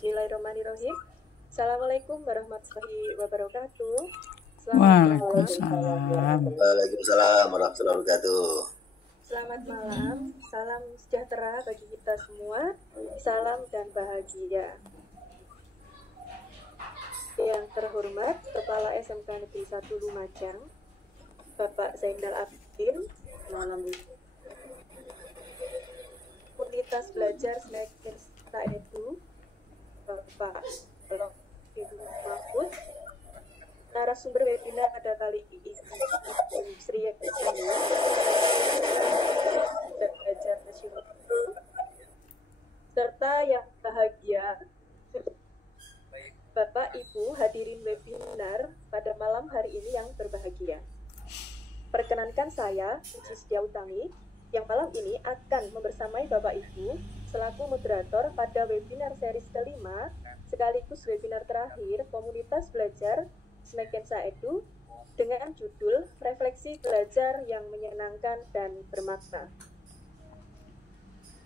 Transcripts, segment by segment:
Bismillahirrahmanirrahim. Assalamualaikum warahmatullahi wabarakatuh. Waalaikumsalam. Waalaikumsalam warahmatullahi wabarakatuh. Selamat malam, salam sejahtera bagi kita semua, salam dan bahagia. Yang terhormat Kepala SMK Negeri 1 Lumajang, Bapak Zainal Abidin, malam ini. Komunitas belajar Smekens Edu, Bapak Ibu Mahfud. Narasumber webinar pada kali ini Ibu Sri Yekani, belajar nasional, serta yang bahagia Bapak Ibu hadirin webinar pada malam hari ini yang berbahagia. Perkenankan saya, Puji Setiautami, yang malam ini akan membersamai Bapak Ibu selaku moderator pada webinar series kelima sekaligus webinar terakhir Komunitas Belajar Smekens Edu dengan judul Refleksi Belajar yang Menyenangkan dan Bermakna.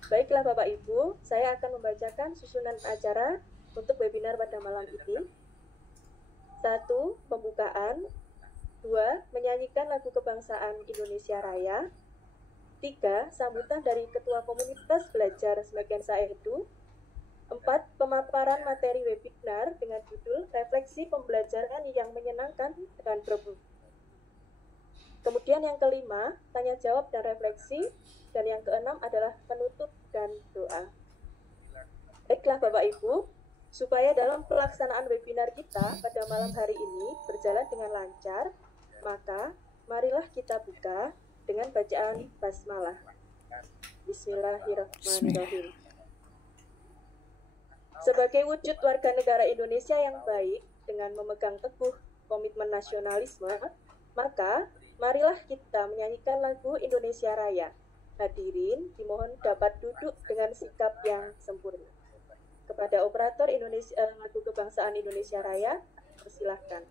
Baiklah Bapak Ibu, saya akan membacakan susunan acara untuk webinar pada malam ini. 1. Pembukaan. 2. Menyanyikan lagu kebangsaan Indonesia Raya. 3. Sambutan dari Ketua Komunitas Belajar Smekens Edu. 4. Pemaparan materi webinar dengan judul Refleksi Pembelajaran yang Menyenangkan dan Bermakna. Kemudian yang kelima, tanya jawab dan refleksi. Dan yang keenam adalah penutup dan doa. Baiklah Bapak Ibu, supaya dalam pelaksanaan webinar kita pada malam hari ini berjalan dengan lancar, maka marilah kita buka dengan bacaan basmalah. Bismillahirrahmanirrahim. Sebagai wujud warga negara Indonesia yang baik dengan memegang teguh komitmen nasionalisme, maka marilah kita menyanyikan lagu Indonesia Raya. Hadirin dimohon dapat duduk dengan sikap yang sempurna. Kepada operator lagu kebangsaan Indonesia Raya, persilahkan.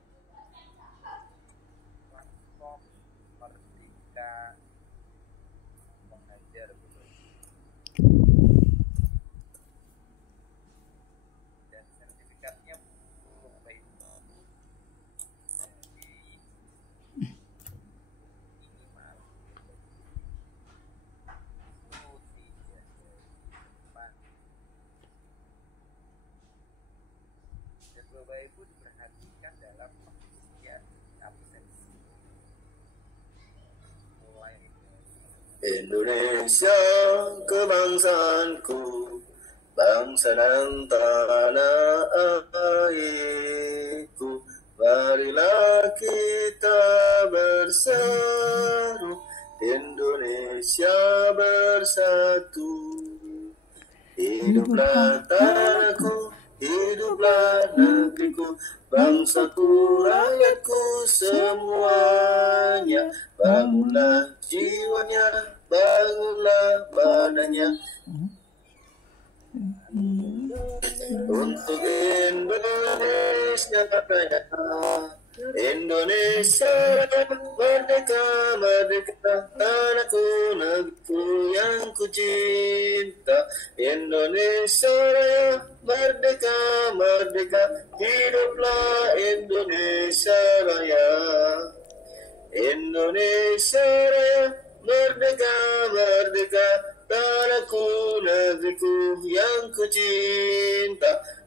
Bapak Ibu diperhatikan dalam pengisian absensi. Mulai Indonesia kebangsaanku, bangsa dan tanah airku, marilah kita berseru, Indonesia bersatu. Hiduplah tanahku, hiduplah negeriku, bangsaku, rakyatku semuanya. Bangunlah jiwanya, bangunlah badannya, untuk Indonesia Raya. Indonesia merdeka, merdeka, tanahku, negeriku yang ku cinta. Indonesia Raya, merdeka, merdeka, hiduplah Indonesia Raya. Indonesia Raya, merdeka, merdeka, tanahku, negeriku yang ku cinta.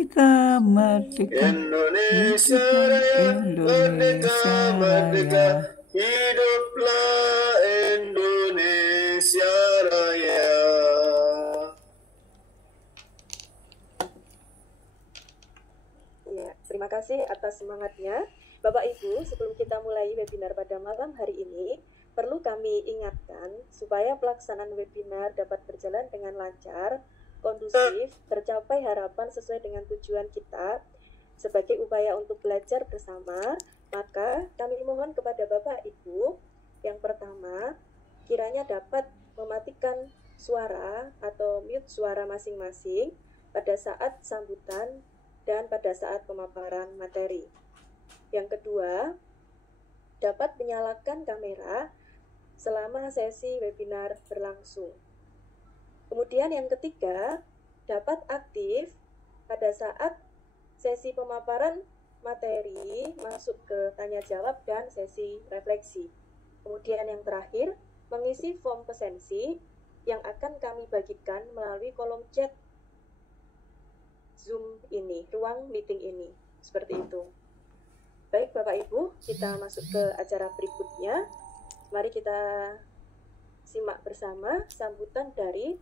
Merdeka, Indonesia Raya, merdeka, merdeka, hiduplah Indonesia Raya. Ya, terima kasih atas semangatnya. Bapak Ibu, sebelum kita mulai webinar pada malam hari ini, perlu kami ingatkan supaya pelaksanaan webinar dapat berjalan dengan lancar, kondusif, tercapai harapan sesuai dengan tujuan kita sebagai upaya untuk belajar bersama, maka kami mohon kepada Bapak Ibu, yang pertama, kiranya dapat mematikan suara atau mute suara masing-masing pada saat sambutan dan pada saat pemaparan materi. Yang kedua, dapat menyalakan kamera selama sesi webinar berlangsung. Kemudian yang ketiga, dapat aktif pada saat sesi pemaparan materi masuk ke tanya jawab dan sesi refleksi. Kemudian yang terakhir, mengisi form pesensi yang akan kami bagikan melalui kolom chat Zoom ini, ruang meeting ini. Seperti itu. Baik Bapak Ibu, kita masuk ke acara berikutnya. Mari kita simak bersama sambutan dari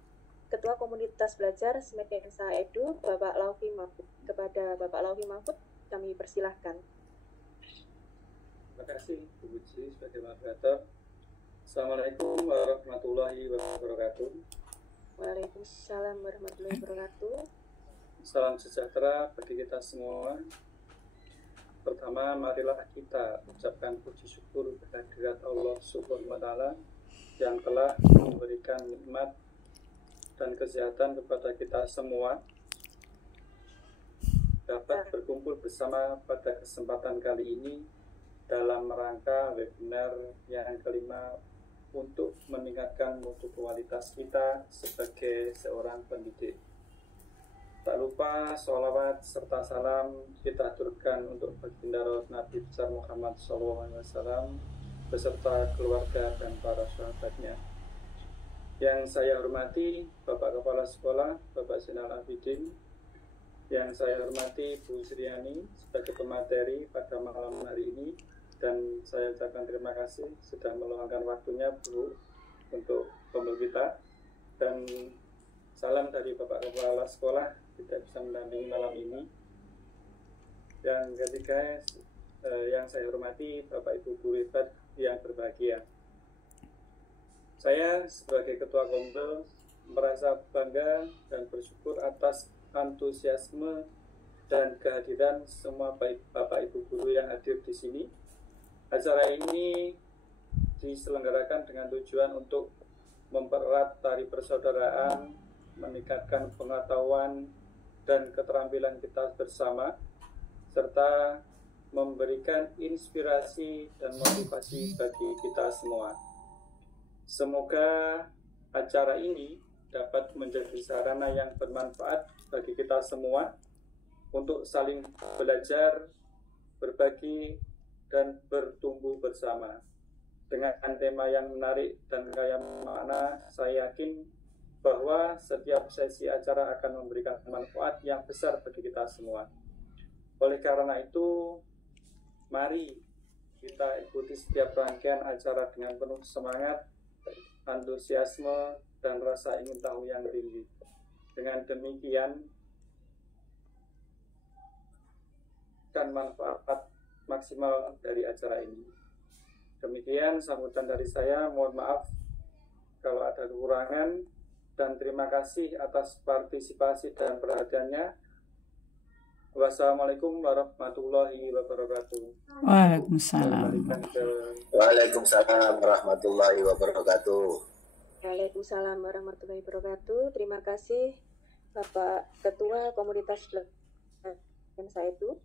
Ketua Komunitas Belajar SMEK Ensa Edu, Bapak Laufi Mahfud. Kepada Bapak Laufi Mahfud, kami persilahkan. Terima kasih, Bu Puji, sebagai moderator. Assalamualaikum warahmatullahi wabarakatuh. Waalaikumsalam warahmatullahi wabarakatuh. Salam sejahtera bagi kita semua. Pertama, marilah kita ucapkan puji syukur kehadirat Allah Subhanahu wa Ta'ala yang telah memberikan nikmat dan kesehatan kepada kita semua dapat berkumpul bersama pada kesempatan kali ini dalam rangka webinar yang kelima untuk meningkatkan mutu kualitas kita sebagai seorang pendidik. Tak lupa sholawat serta salam kita aturkan untuk baginda Nabi besar Muhammad SAW beserta keluarga dan para sahabatnya. Yang saya hormati Bapak Kepala Sekolah, Bapak Zainal Abidin. Yang saya hormati Bu Sriani sebagai pemateri pada malam hari ini. Dan saya ucapkan terima kasih sudah meluangkan waktunya Bu untuk pembel kita. Dan salam dari Bapak Kepala Sekolah tidak bisa mendampingi malam ini. Yang ketiga, yang saya hormati Bapak Ibu guru hebat yang berbahagia. Saya sebagai Ketua Komdel merasa bangga dan bersyukur atas antusiasme dan kehadiran semua Bapak Ibu guru yang hadir di sini. Acara ini diselenggarakan dengan tujuan untuk mempererat tali persaudaraan, meningkatkan pengetahuan dan keterampilan kita bersama, serta memberikan inspirasi dan motivasi bagi kita semua. Semoga acara ini dapat menjadi sarana yang bermanfaat bagi kita semua untuk saling belajar, berbagi, dan bertumbuh bersama. Dengan tema yang menarik dan kaya makna, saya yakin bahwa setiap sesi acara akan memberikan manfaat yang besar bagi kita semua. Oleh karena itu, mari kita ikuti setiap rangkaian acara dengan penuh semangat, antusiasme, dan rasa ingin tahu yang tinggi. Dengan demikian, dan manfaat maksimal dari acara ini. Demikian sambutan dari saya, mohon maaf kalau ada kekurangan, dan terima kasih atas partisipasi dan perhatiannya. Wassalamualaikum warahmatullahi wabarakatuh. Waalaikumsalam. Waalaikumsalam warahmatullahi wabarakatuh. Waalaikumsalam warahmatullahi wabarakatuh. Terima kasih Bapak Ketua Komunitas Ensa Edu.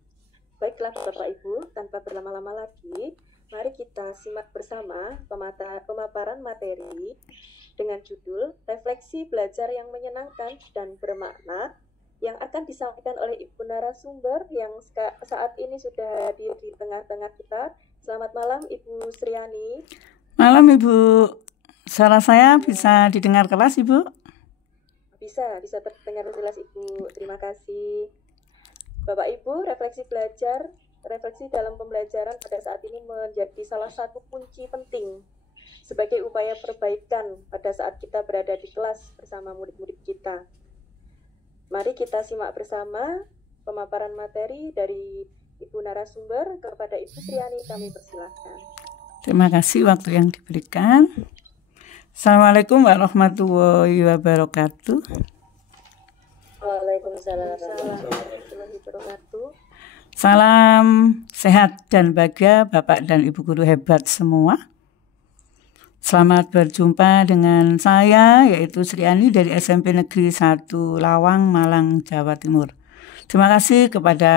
Baiklah Bapak Ibu, tanpa berlama-lama lagi, mari kita simak bersama pemaparan materi dengan judul Refleksi Belajar yang Menyenangkan dan Bermakna yang akan disampaikan oleh Ibu narasumber yang saat ini sudah hadir di tengah-tengah kita. Selamat malam Ibu Sriani. Malam Ibu, suara saya bisa didengar keras Ibu? Bisa terdengar jelas Ibu. Terima kasih. Bapak Ibu, refleksi dalam pembelajaran pada saat ini menjadi salah satu kunci penting sebagai upaya perbaikan pada saat kita berada di kelas bersama murid-murid kita. Mari kita simak bersama pemaparan materi dari Ibu narasumber. Kepada Ibu Sriani kami persilahkan. Terima kasih waktu yang diberikan. Assalamualaikum warahmatullahi wabarakatuh. Waalaikumsalam warahmatullahi wabarakatuh. Salam sehat dan bahagia Bapak dan Ibu guru hebat semua. Selamat berjumpa dengan saya, yaitu Sriani dari SMP Negeri 1 Lawang, Malang, Jawa Timur. Terima kasih kepada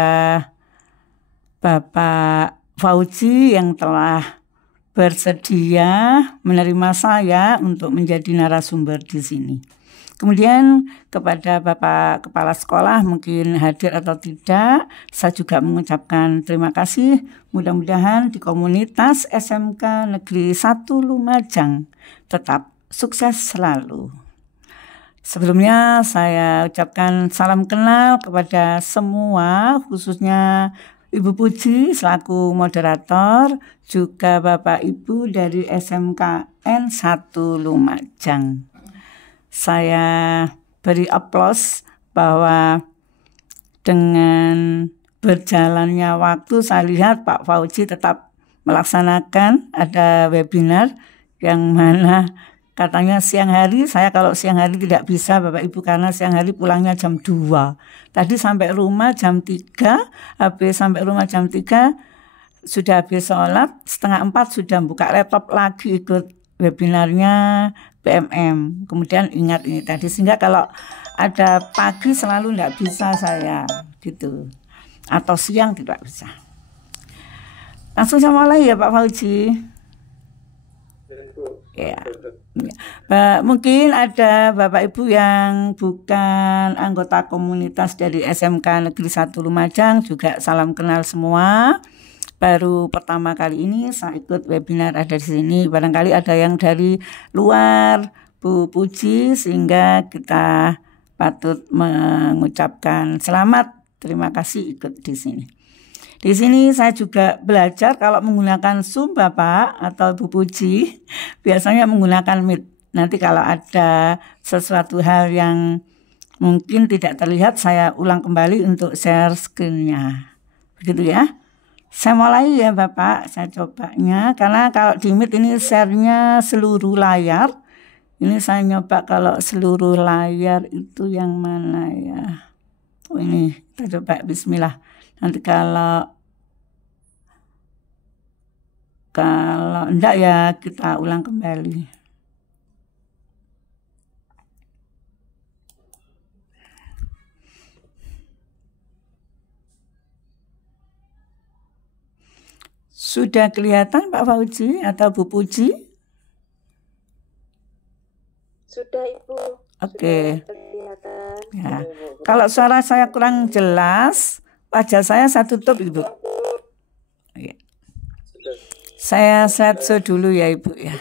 Bapak Fauzi yang telah bersedia menerima saya untuk menjadi narasumber di sini. Kemudian kepada Bapak Kepala Sekolah mungkin hadir atau tidak, saya juga mengucapkan terima kasih. Mudah-mudahan di komunitas SMK Negeri 1 Lumajang tetap sukses selalu. Sebelumnya saya ucapkan salam kenal kepada semua, khususnya Ibu Puji selaku moderator, juga Bapak Ibu dari SMKN 1 Lumajang. Saya beri aplaus bahwa dengan berjalannya waktu saya lihat Pak Fauzi tetap melaksanakan ada webinar yang mana katanya siang hari. Saya kalau siang hari tidak bisa Bapak Ibu karena siang hari pulangnya jam 2. Tadi sampai rumah jam 3, habis sampai rumah jam 3 sudah habis sholat, 3:30 sudah buka laptop lagi ikut webinarnya PMM. Kemudian ingat ini tadi, sehingga kalau ada pagi selalu tidak bisa saya gitu, atau siang tidak bisa. Langsung saya mulai ya Pak Fauzi. Ya. Mungkin ada Bapak Ibu yang bukan anggota komunitas dari SMK Negeri 1 Lumajang, juga salam kenal semua. Baru pertama kali ini saya ikut webinar ada di sini. Barangkali ada yang dari luar, Bu Puji, sehingga kita patut mengucapkan selamat. Terima kasih ikut di sini. Di sini saya juga belajar kalau menggunakan Zoom Bapak atau Bu Puji, biasanya menggunakan Meet. Nanti kalau ada sesuatu hal yang mungkin tidak terlihat, saya ulang kembali untuk share screen-nya. Begitu ya. Saya mulai ya Bapak, saya cobanya. Karena kalau di Meet ini share-nya seluruh layar. Ini saya nyoba kalau seluruh layar itu yang mana ya. Oh ini, kita coba bismillah. Nanti kalau enggak ya kita ulang kembali. Sudah kelihatan Pak Fauzi atau Bu Puji? Sudah Ibu. Oke. Sudah kelihatan. Ya. Kalau suara saya kurang jelas, wajah saya tutup Ibu. Ya. Saya set dulu ya Ibu ya.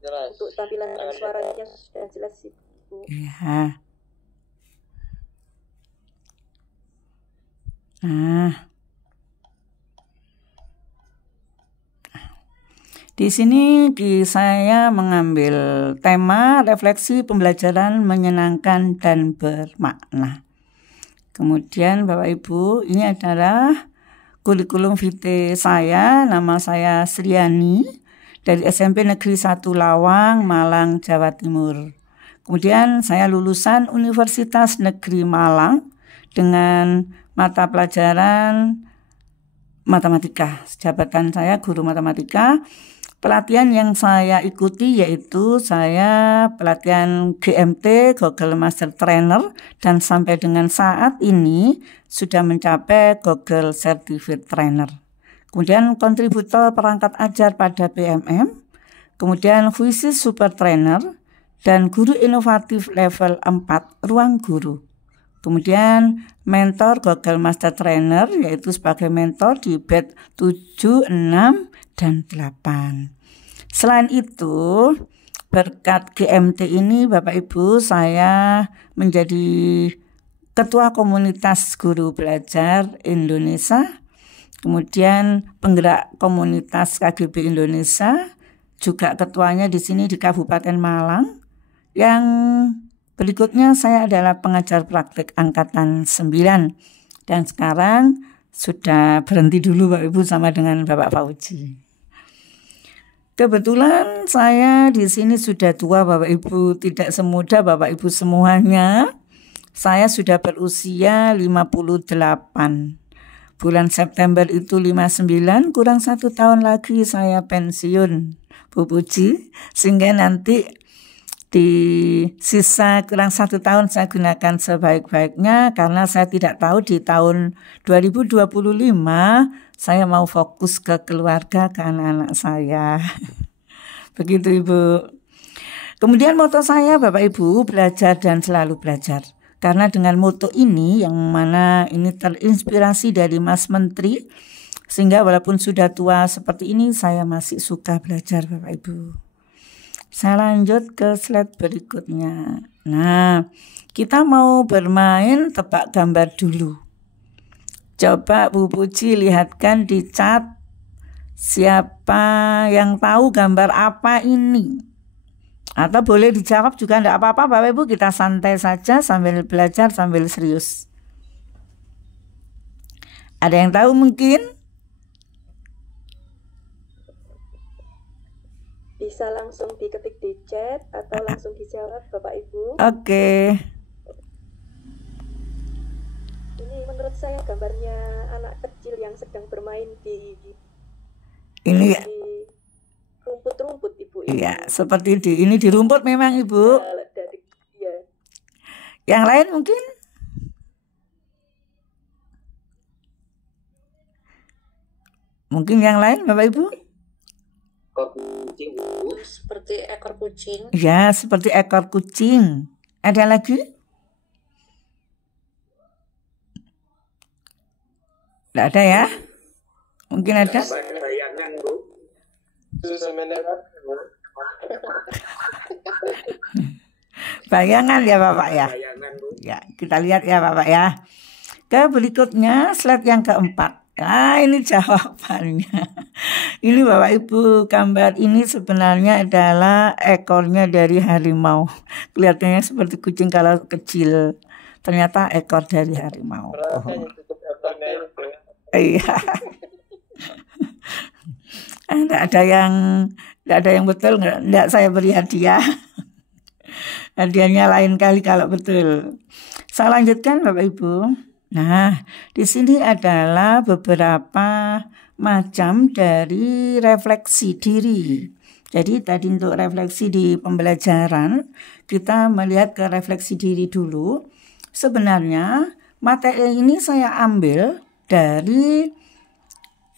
Jelas. Untuk tampilan suaranya sudah jelas Ibu. Ya. Nah. Di sini saya mengambil tema refleksi pembelajaran menyenangkan dan bermakna. Kemudian Bapak Ibu, ini adalah kurikulum vitae saya. Nama saya Sriani dari SMP Negeri 1 Lawang, Malang, Jawa Timur. Kemudian saya lulusan Universitas Negeri Malang dengan mata pelajaran matematika. Jabatan saya guru matematika. Pelatihan yang saya ikuti yaitu saya pelatihan GMT, Google Master Trainer, dan sampai dengan saat ini sudah mencapai Google Certified Trainer. Kemudian kontributor perangkat ajar pada PMM, kemudian khusus Super Trainer, dan guru inovatif level 4 ruang guru. Kemudian mentor Google Master Trainer yaitu sebagai mentor di batch 7, 6, dan 8. Selain itu, berkat GMT ini Bapak Ibu saya menjadi ketua komunitas guru belajar Indonesia, kemudian penggerak komunitas KGB Indonesia, juga ketuanya di sini di Kabupaten Malang. Yang berikutnya saya adalah pengajar praktik angkatan 9 dan sekarang sudah berhenti dulu Bapak Ibu sama dengan Bapak Fauzi. Kebetulan saya di sini sudah tua Bapak Ibu, tidak semudah Bapak Ibu semuanya. Saya sudah berusia 58. Bulan September itu 59, kurang 1 tahun lagi saya pensiun Bu Puji. Sehingga nanti di sisa kurang 1 tahun saya gunakan sebaik-baiknya karena saya tidak tahu di tahun 2025 saya mau fokus ke keluarga, ke anak-anak saya. Begitu Ibu. Kemudian moto saya Bapak Ibu, belajar dan selalu belajar. Karena dengan moto ini yang mana ini terinspirasi dari Mas Menteri, sehingga walaupun sudah tua seperti ini saya masih suka belajar Bapak Ibu. Saya lanjut ke slide berikutnya. Nah, kita mau bermain tebak gambar dulu. Coba Bu Puji lihatkan di chat siapa yang tahu gambar apa ini. Atau boleh dijawab juga enggak apa-apa Bapak Ibu, kita santai saja sambil belajar sambil serius. Ada yang tahu mungkin? Bisa langsung diketik di chat atau langsung dijawab Bapak Ibu. Oke. Ini menurut saya gambarnya anak kecil yang sedang bermain di Ini rumput-rumput Ibu. iya, seperti ini di rumput memang Ibu. Ya. Yang lain mungkin? Mungkin yang lain Bapak Ibu? Ekor kucing, Bu. Seperti ekor kucing. Ya, seperti ekor kucing. Ada lagi? Tidak ada ya? Mungkin ada? Bayangan, Bu. Susu mineral, Bu. Bayangan ya Bapak ya? Bayangan, Bu. Ya, kita lihat ya Bapak ya. Ke berikutnya slide yang keempat. Nah, ini jawabannya. Ini Bapak Ibu, gambar ini sebenarnya adalah ekornya dari harimau. Kelihatannya seperti kucing kalau kecil. Ternyata ekor dari harimau. Iya. Enggak ada yang betul, enggak saya beri hadiah. Hadiahnya lain kali kalau betul. Saya lanjutkan Bapak Ibu. Nah, di sini adalah beberapa macam dari refleksi diri. Jadi tadi untuk refleksi di pembelajaran, kita melihat ke refleksi diri dulu. Sebenarnya materi ini saya ambil dari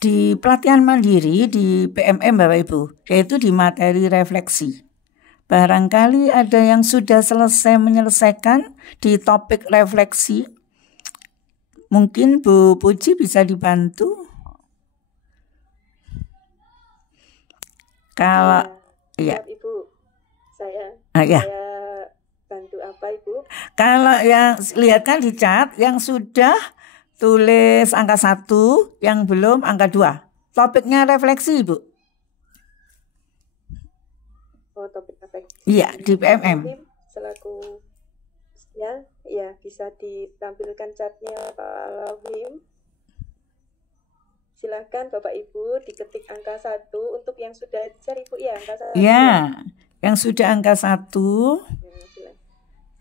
di pelatihan mandiri di PMM Bapak Ibu, yaitu di materi refleksi. Barangkali ada yang sudah selesai menyelesaikan di topik refleksi. Mungkin Bu Puji bisa dibantu. Kalau ya, ya, Ibu, saya ya. saya bantu apa Ibu? Kalau yang lihatkan di chat yang sudah tulis angka 1, yang belum angka 2. Topiknya refleksi, Ibu. Oh, topik refleksi. Iya, di PMM. Selaku ya bisa ditampilkan catnya Pak Lawim. Silahkan Bapak Ibu diketik angka 1 untuk yang sudah cari Ibu ya angka 1. Ya, yang sudah angka 1.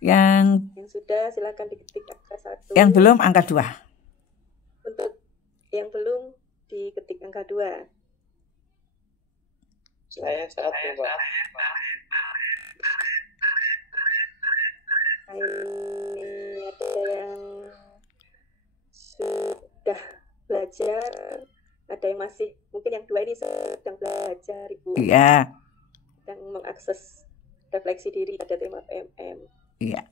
Yang sudah silahkan diketik angka 1. Yang belum angka 2. Untuk yang belum diketik angka 2. Saya 1, Pak. Ini ada yang sudah belajar, ada yang masih, mungkin yang 2 ini sedang belajar Ibu. Iya. Sedang mengakses refleksi diri pada tema PMM. Iya.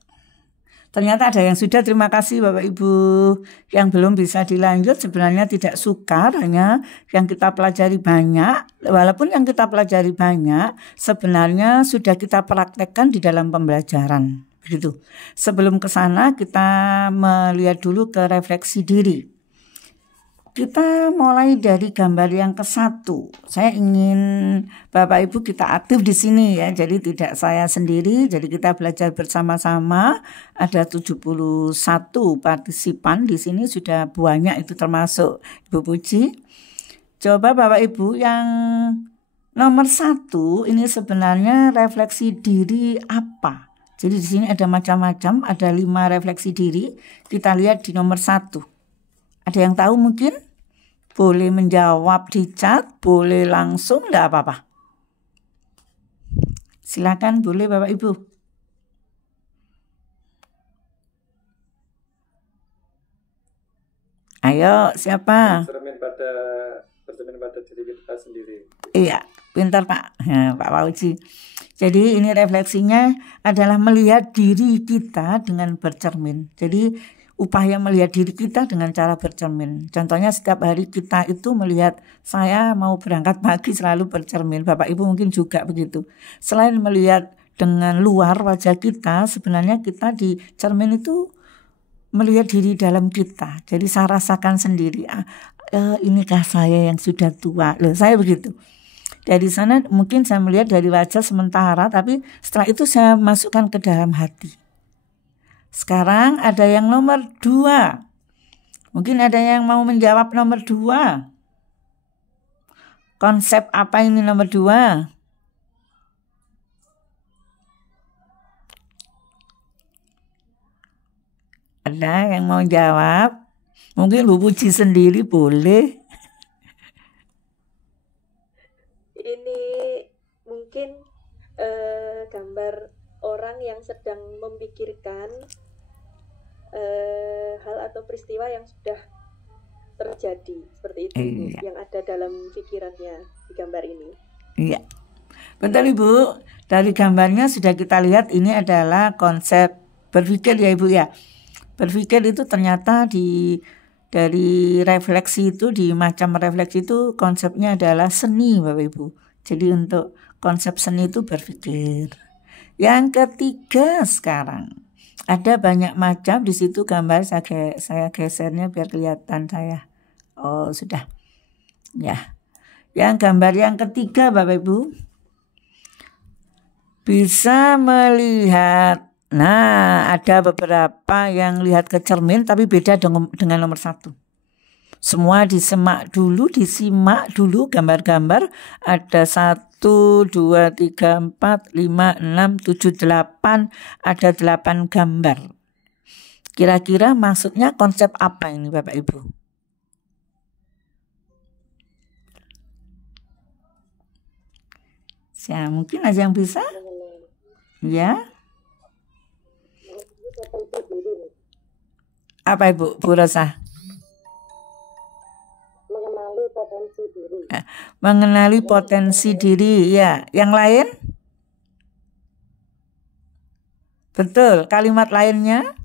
Ternyata ada yang sudah, terima kasih Bapak Ibu. Yang belum bisa dilanjut sebenarnya tidak sukar, hanya yang kita pelajari banyak. Walaupun yang kita pelajari banyak, sebenarnya sudah kita praktekkan di dalam pembelajaran. Begitu. Sebelum ke sana kita melihat dulu ke refleksi diri. Kita mulai dari gambar yang ke-1. Saya ingin Bapak Ibu kita aktif di sini ya. Jadi tidak saya sendiri, jadi kita belajar bersama-sama. Ada 71 partisipan di sini, sudah banyak itu termasuk Ibu Puji. Coba Bapak Ibu yang nomor 1 ini sebenarnya refleksi diri apa? Jadi di sini ada macam-macam, ada 5 refleksi diri. Kita lihat di nomor 1. Ada yang tahu mungkin? Boleh menjawab di chat, boleh langsung, enggak apa-apa. Silakan, boleh Bapak Ibu. Ayo, siapa? Bercermin pada diri kita sendiri. Iya, pintar Pak. Ya, Pak Fauzi. Jadi ini refleksinya adalah melihat diri kita dengan bercermin. Jadi upaya melihat diri kita dengan cara bercermin. Contohnya setiap hari kita itu melihat, saya mau berangkat pagi selalu bercermin. Bapak Ibu mungkin juga begitu. Selain melihat dengan luar wajah kita, sebenarnya kita di cermin itu melihat diri dalam kita. Jadi saya rasakan sendiri, inikah saya yang sudah tua. Loh, saya begitu. Dari sana mungkin saya melihat dari wajah sementara, tapi setelah itu saya masukkan ke dalam hati. Sekarang ada yang nomor 2. Mungkin ada yang mau menjawab nomor 2. Konsep apa ini nomor 2? Ada yang mau jawab? Mungkin Bu Puji sendiri boleh. Ini mungkin gambar orang yang sedang memikirkan hal atau peristiwa yang sudah terjadi, seperti itu yang ada dalam pikirannya di gambar ini. Iya, betul Ibu. Dari gambarnya sudah kita lihat ini adalah konsep berpikir ya Ibu ya. Berpikir itu ternyata dari refleksi itu, di macam refleksi itu konsepnya adalah seni Bapak Ibu. Jadi untuk konsep seni itu berpikir. Yang ketiga sekarang, ada banyak macam di situ gambar, saya gesernya biar kelihatan saya. Oh sudah. Ya. Yang gambar yang ketiga Bapak Ibu, bisa melihat. Nah, ada beberapa yang lihat ke cermin tapi beda dengan nomor 1. Semua disimak dulu gambar-gambar. Ada 1, 2, 3, 4, 5, 6, 7, 8. Ada 8 gambar. Kira-kira maksudnya konsep apa ini Bapak Ibu? Ya, mungkin ada yang bisa? Ya. Apa Ibu, Bu Rosa? Mengenali potensi diri. Mengenali potensi diri, ya. Yang lain? Betul, kalimat lainnya?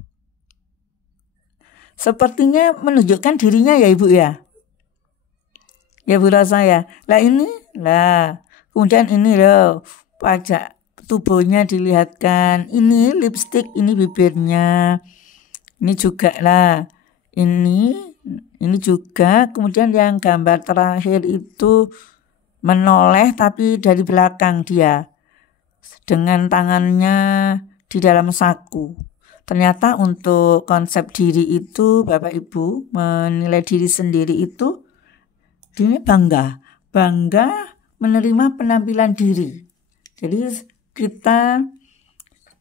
Sepertinya menunjukkan dirinya ya Ibu ya? Ya Bu Rosa ya? Kemudian ini loh, wajah tubuhnya dilihatkan. Ini lipstik, ini bibirnya. Ini juga lah, ini juga. Kemudian yang gambar terakhir itu menoleh tapi dari belakang dia dengan tangannya di dalam saku. Ternyata untuk konsep diri itu Bapak Ibu menilai diri sendiri itu ini bangga menerima penampilan diri. Jadi kita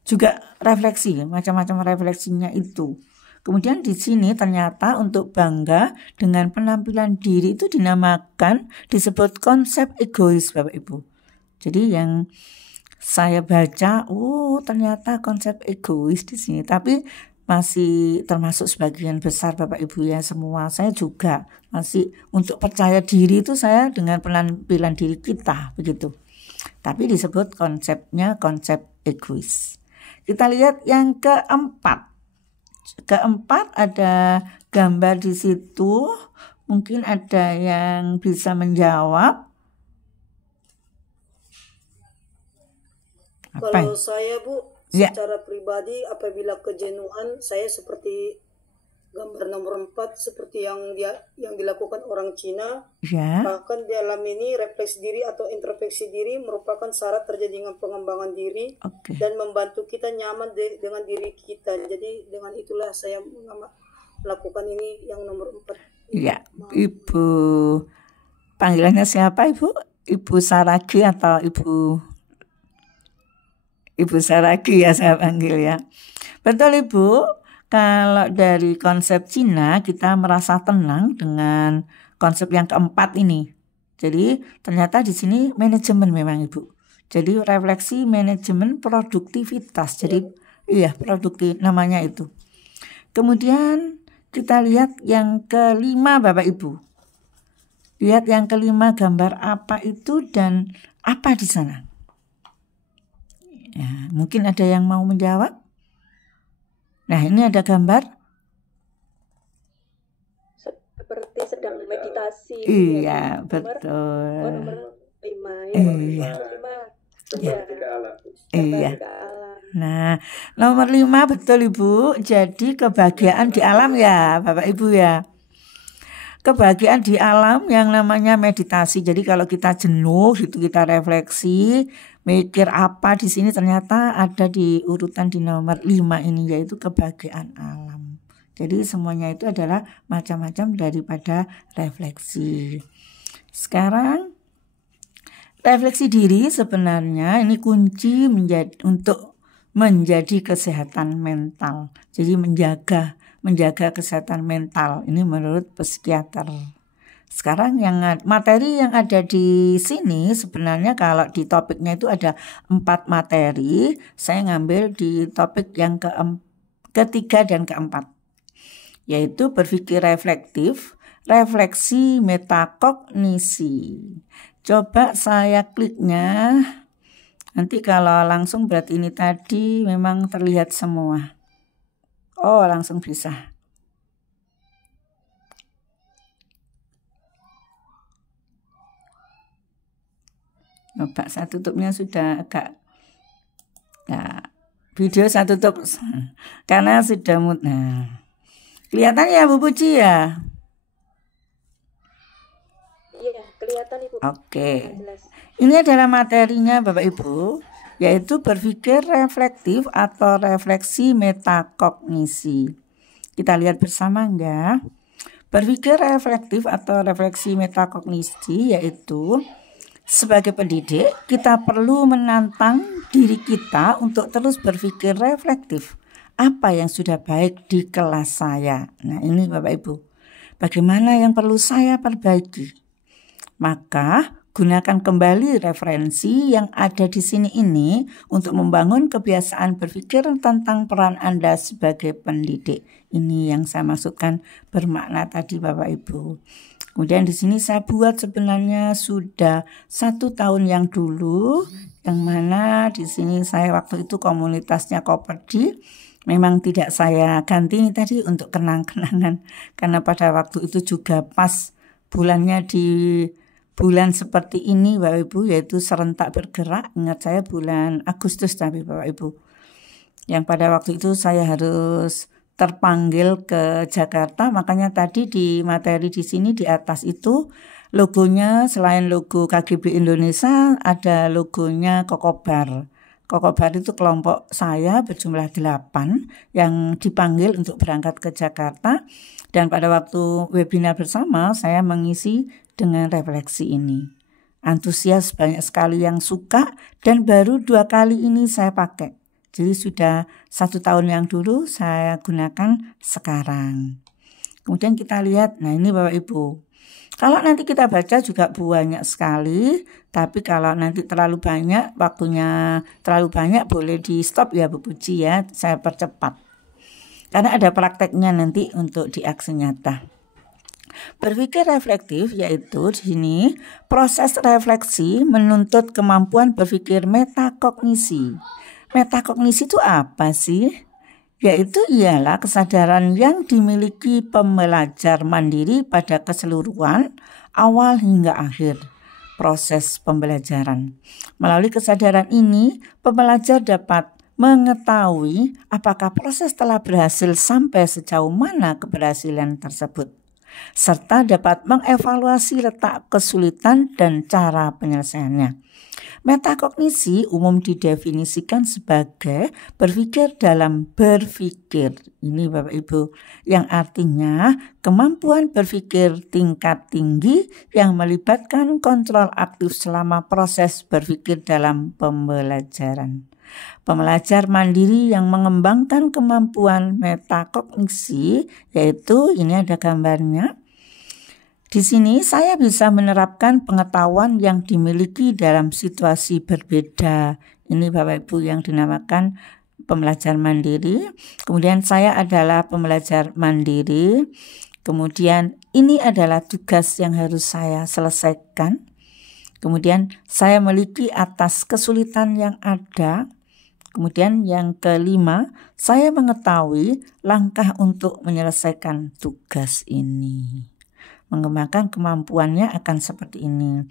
juga refleksi, macam-macam refleksinya itu. Kemudian di sini ternyata untuk bangga dengan penampilan diri itu disebut konsep egois Bapak Ibu. Jadi yang saya baca, ternyata konsep egois di sini. Tapi masih termasuk sebagian besar Bapak Ibu ya semua. Saya juga masih untuk percaya diri itu saya dengan penampilan diri kita begitu. Tapi disebut konsepnya konsep egois. Kita lihat yang keempat. Keempat ada gambar di situ. Mungkin ada yang bisa menjawab. Kalau saya Bu, secara pribadi apabila kejenuhan, saya seperti gambar nomor 4 seperti yang dilakukan orang Cina. Bahkan dalam ini refleksi diri atau introspeksi diri merupakan syarat terjadinya pengembangan diri dan membantu kita nyaman dengan diri kita. Jadi dengan itulah saya melakukan ini yang nomor 4. Ya, Ibu panggilannya siapa Ibu? Ibu Saragi atau Ibu Saragi ya saya panggil ya. Betul Ibu. Kalau dari konsep Cina kita merasa tenang dengan konsep yang keempat ini. Jadi ternyata di sini manajemen memang Ibu. Jadi refleksi manajemen produktivitas. Jadi produktif namanya itu. Kemudian kita lihat yang kelima Bapak Ibu. lihat yang kelima, gambar apa itu dan apa di sana? Ya, mungkin ada yang mau menjawab? Nah, ini ada gambar. Seperti sedang meditasi. Iya, betul. Nomor 5 ya. Iya. Kembali ke alam. Iya. Nah, nomor 5 betul Ibu. Jadi kebahagiaan di alam ya, Bapak Ibu ya. Kebahagiaan di alam yang namanya meditasi. Jadi kalau kita jenuh itu kita refleksi, mikir apa di sini, ternyata ada di urutan di nomor 5 ini, yaitu kebahagiaan alam. Jadi semuanya itu adalah macam-macam daripada refleksi. Sekarang refleksi diri sebenarnya ini kunci untuk menjadi kesehatan mental. Jadi menjaga kesehatan mental ini menurut psikiater. Sekarang yang materi yang ada di sini sebenarnya kalau di topiknya itu ada 4 materi. Saya ngambil di topik yang ketiga dan keempat, yaitu berpikir reflektif, refleksi metakognisi. Coba saya kliknya. Nanti kalau langsung berarti ini tadi memang terlihat semua. Oh, langsung bisa. Coba saya tutupnya sudah agak. Nah, video saya tutup karena sudah nah. Kelihatan ya Bu Puji ya? Iya, kelihatan Ibu. Oke. Ini adalah materinya Bapak Ibu, yaitu berpikir reflektif atau refleksi metakognisi. Kita lihat bersama enggak? Berpikir reflektif atau refleksi metakognisi yaitu sebagai pendidik kita perlu menantang diri kita untuk terus berpikir reflektif. Apa yang sudah baik di kelas saya? Nah, ini Bapak Ibu. Bagaimana yang perlu saya perbaiki? Maka gunakan kembali referensi yang ada di sini ini untuk membangun kebiasaan berpikir tentang peran Anda sebagai pendidik. Ini yang saya maksudkan bermakna tadi Bapak Ibu. Kemudian di sini saya buat sebenarnya sudah 1 tahun yang dulu, yang mana di sini saya waktu itu komunitasnya Koperdi. Memang tidak saya ganti ini tadi untuk kenang-kenangan, karena pada waktu itu juga pas bulannya di bulan seperti ini Bapak Ibu, yaitu serentak bergerak. Ingat saya bulan Agustus tapi Bapak Ibu, yang pada waktu itu saya harus terpanggil ke Jakarta. Makanya tadi di materi di sini di atas itu logonya selain logo KGB Indonesia ada logonya Kokobar. Kokobar itu kelompok saya berjumlah 8 yang dipanggil untuk berangkat ke Jakarta. Dan pada waktu webinar bersama saya mengisi dengan refleksi ini. Antusias banyak sekali yang suka dan baru 2 kali ini saya pakai. Jadi sudah 1 tahun yang dulu saya gunakan sekarang. Kemudian kita lihat, nah ini Bapak Ibu. Kalau nanti kita baca juga banyak sekali, tapi kalau nanti terlalu banyak, waktunya terlalu banyak boleh di stop ya Bu Puji ya, saya percepat. Karena ada prakteknya nanti untuk di aksi nyata. Berpikir reflektif yaitu di sini proses refleksi menuntut kemampuan berpikir metakognisi. Metakognisi itu apa sih? Yaitu ialah kesadaran yang dimiliki pembelajar mandiri pada keseluruhan awal hingga akhir proses pembelajaran. Melalui kesadaran ini, pembelajar dapat mengetahui apakah proses telah berhasil sampai sejauh mana keberhasilan tersebut, serta dapat mengevaluasi letak kesulitan dan cara penyelesaiannya. Metakognisi umum didefinisikan sebagai berpikir dalam berpikir. Ini Bapak Ibu, yang artinya kemampuan berpikir tingkat tinggi yang melibatkan kontrol aktif selama proses berpikir dalam pembelajaran. Pembelajar mandiri yang mengembangkan kemampuan metakognisi, yaitu ini ada gambarnya. Di sini saya bisa menerapkan pengetahuan yang dimiliki dalam situasi berbeda. Ini Bapak Ibu yang dinamakan pembelajar mandiri. Kemudian saya adalah pembelajar mandiri. Kemudian ini adalah tugas yang harus saya selesaikan. Kemudian saya memiliki atas kesulitan yang ada. Kemudian yang kelima, saya mengetahui langkah untuk menyelesaikan tugas ini. Mengembangkan kemampuannya akan seperti ini.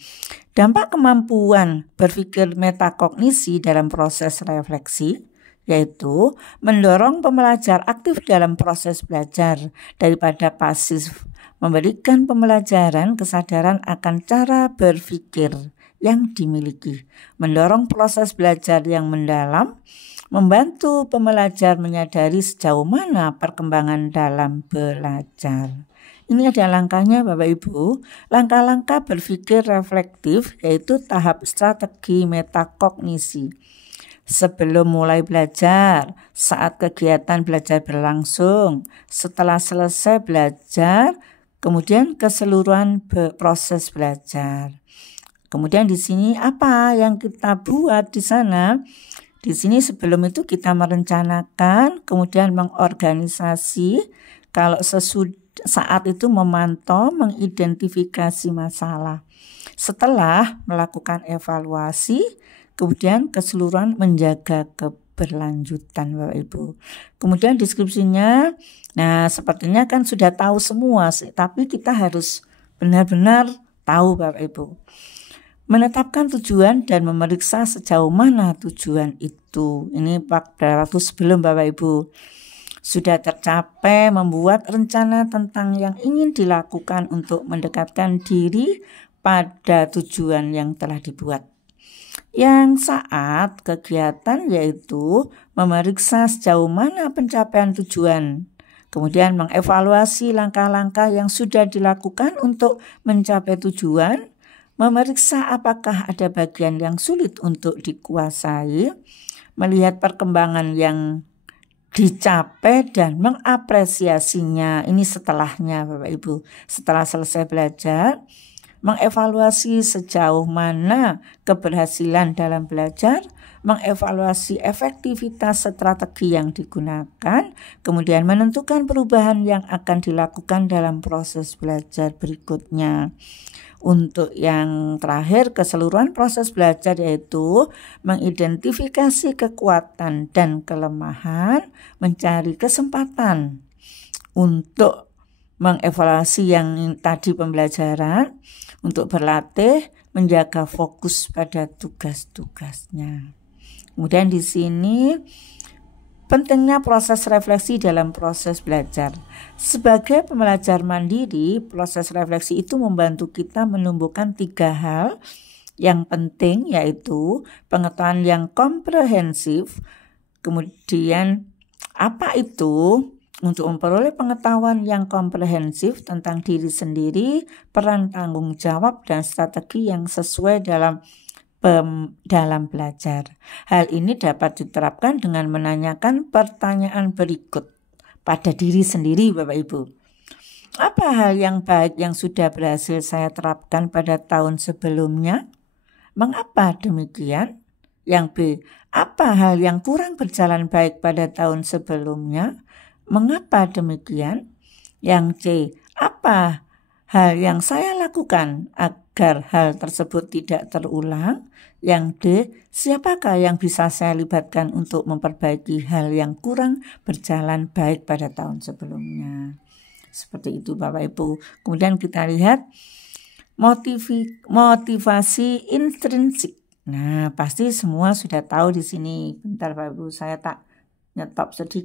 Dampak kemampuan berpikir metakognisi dalam proses refleksi, yaitu mendorong pembelajar aktif dalam proses belajar daripada pasif, memberikan pembelajaran kesadaran akan cara berpikir yang dimiliki, mendorong proses belajar yang mendalam, membantu pembelajar menyadari sejauh mana perkembangan dalam belajar. Ini ada langkahnya Bapak Ibu, langkah-langkah berpikir reflektif yaitu tahap strategi metakognisi. Sebelum mulai belajar, saat kegiatan belajar berlangsung, setelah selesai belajar, kemudian keseluruhan proses belajar. Kemudian di sini apa yang kita buat di sana? Di sini sebelum itu kita merencanakan, kemudian mengorganisasi, kalau saat itu memantau, mengidentifikasi masalah. Setelah melakukan evaluasi, kemudian keseluruhan menjaga keberlanjutan Bapak Ibu. Kemudian deskripsinya, nah sepertinya kan sudah tahu semua sih, tapi kita harus benar-benar tahu Bapak Ibu. Menetapkan tujuan dan memeriksa sejauh mana tujuan itu. Ini pada waktu sebelum Bapak Ibu sudah tercapai, membuat rencana tentang yang ingin dilakukan untuk mendekatkan diri pada tujuan yang telah dibuat. Yang saat kegiatan yaitu memeriksa sejauh mana pencapaian tujuan, kemudian mengevaluasi langkah-langkah yang sudah dilakukan untuk mencapai tujuan, memeriksa apakah ada bagian yang sulit untuk dikuasai, melihat perkembangan yang dicapai dan mengapresiasinya. Ini setelahnya Bapak Ibu, setelah selesai belajar, mengevaluasi sejauh mana keberhasilan dalam belajar, mengevaluasi efektivitas strategi yang digunakan, kemudian menentukan perubahan yang akan dilakukan dalam proses belajar berikutnya. Untuk yang terakhir, keseluruhan proses belajar yaitu mengidentifikasi kekuatan dan kelemahan, mencari kesempatan untuk mengevaluasi yang tadi pembelajaran, untuk berlatih, menjaga fokus pada tugas-tugasnya. Kemudian di sini pentingnya proses refleksi dalam proses belajar. Sebagai pembelajar mandiri, proses refleksi itu membantu kita menumbuhkan 3 hal yang penting, yaitu pengetahuan yang komprehensif. Kemudian apa itu? Untuk memperoleh pengetahuan yang komprehensif tentang diri sendiri, peran tanggung jawab dan strategi yang sesuai dalam belajar. Hal ini dapat diterapkan dengan menanyakan pertanyaan berikut pada diri sendiri Bapak Ibu. Apa hal yang baik yang sudah berhasil saya terapkan pada tahun sebelumnya? Mengapa demikian? Yang B, apa hal yang kurang berjalan baik pada tahun sebelumnya? Mengapa demikian? Yang C, apa hal yang saya lakukan agar hal tersebut tidak terulang? Yang D, siapakah yang bisa saya libatkan untuk memperbaiki hal yang kurang berjalan baik pada tahun sebelumnya? Seperti itu Bapak Ibu. Kemudian kita lihat motivasi intrinsik. Nah, pasti semua sudah tahu di sini. Bentar Bapak Ibu, saya tak nyetop sedikit.